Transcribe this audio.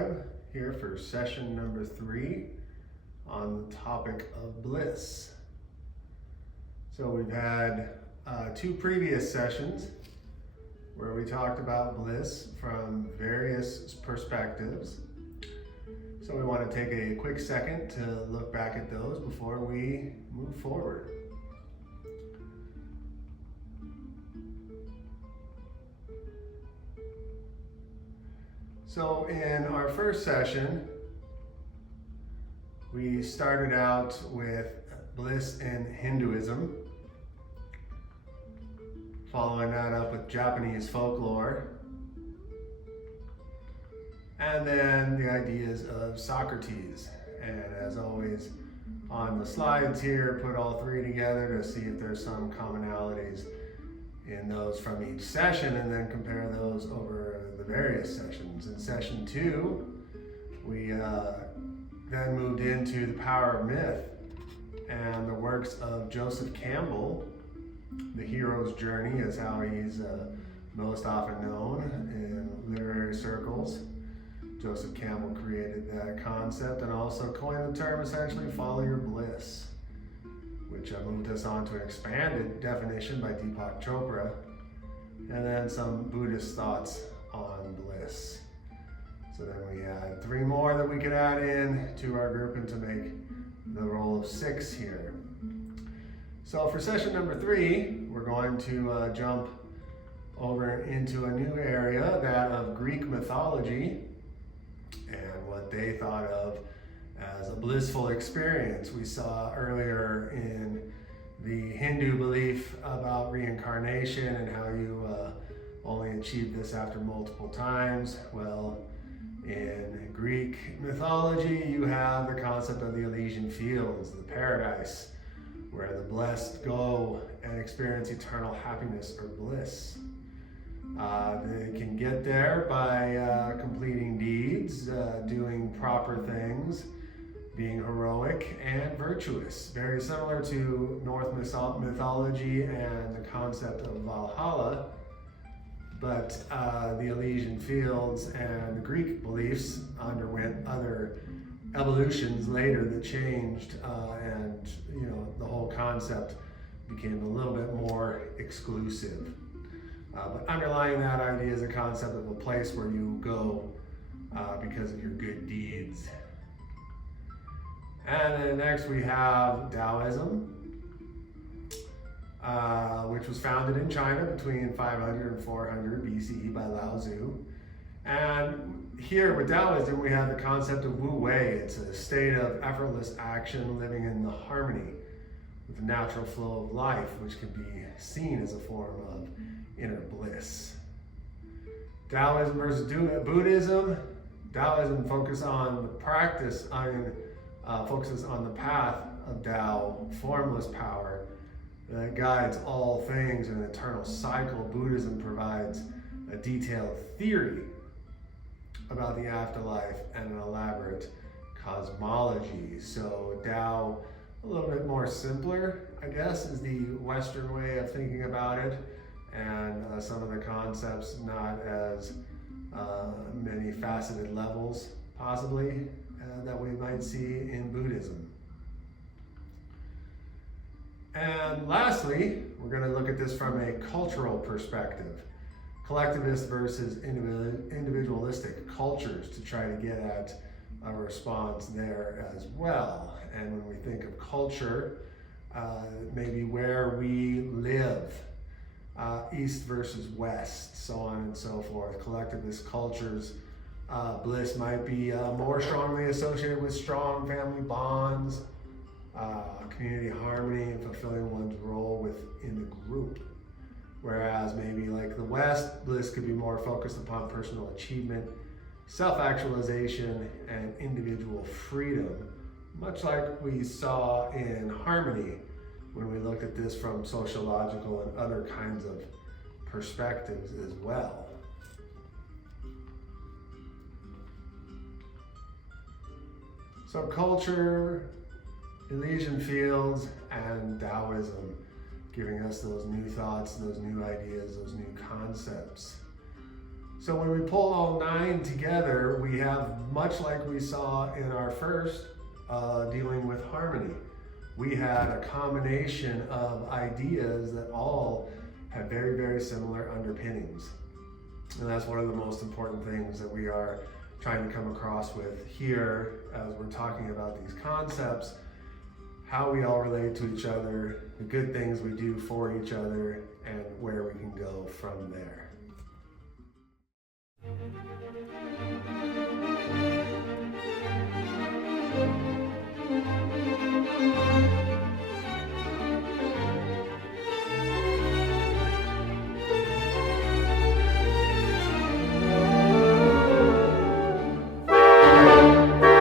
subscribe here for session number 3 on the topic of bliss. So we've had 2 previous sessions where we talked about bliss from various perspectives. So we want to take a quick second to look back at those before we move forward. So in our first session, we started out with bliss in Hinduism, following that up with Japanese folklore, and then the ideas of Socrates. And as always, on the slides here, put all 3 together to see if there's some commonalities in those from each session, and then compare those over the various sessions. In session 2, we then moved into the power of myth and the works of Joseph Campbell. The hero's journey is how he's most often known in literary circles. Joseph Campbell created that concept and also coined the term essentially follow your bliss, which moved us on to an expanded definition by Deepak Chopra, and then some Buddhist thoughts on bliss. So then we had 3 more that we could add in to our grouping to make the roll of 6 here. So for session number 3, we're going to jump over into a new area, that of Greek mythology, and what they thought of as a blissful experience. We saw earlier in the Hindu belief about reincarnation and how you only achieve this after multiple times. Well, in Greek mythology, you have the concept of the Elysian Fields, the paradise, where the blessed go and experience eternal happiness or bliss. They can get there by completing deeds, doing proper things, being heroic and virtuous. Very similar to Norse mythology and the concept of Valhalla, but the Elysian Fields and the Greek beliefs underwent other evolutions later that changed, and the whole concept became a little bit more exclusive. But underlying that idea is a concept of a place where you go because of your good deeds. And then next we have Taoism, which was founded in China between 500 and 400 BCE by Lao Tzu. And here with Taoism, we have the concept of Wu Wei. It's a state of effortless action, living in the harmony with the natural flow of life, which can be seen as a form of inner bliss. Taoism versus Buddhism. Taoism focuses on the practice, focuses on the path of Tao, formless power that guides all things in an eternal cycle. Buddhism provides a detailed theory about the afterlife and an elaborate cosmology. So Tao, a little bit more simpler, I guess, is the Western way of thinking about it, and some of the concepts not as many faceted levels, possibly, that we might see in Buddhism. And lastly, we're going to look at this from a cultural perspective. Collectivist versus individualistic cultures, to try to get at a response there as well. And when we think of culture, maybe where we live, East versus West, so on and so forth. Collectivist cultures, bliss might be more strongly associated with strong family bonds, community harmony, and fulfilling one's role within the group. Whereas maybe like the West, bliss could be more focused upon personal achievement, self-actualization, and individual freedom, much like we saw in harmony when we looked at this from sociological and other kinds of perspectives as well. So culture, Elysian Fields, and Taoism, giving us those new thoughts, those new ideas, those new concepts. So when we pull all 9 together, we have, much like we saw in our first dealing with harmony, we had a combination of ideas that all have very, very similar underpinnings. And that's one of the most important things that we are trying to come across with here as we're talking about these concepts, how we all relate to each other, the good things we do for each other, and where we can go from there.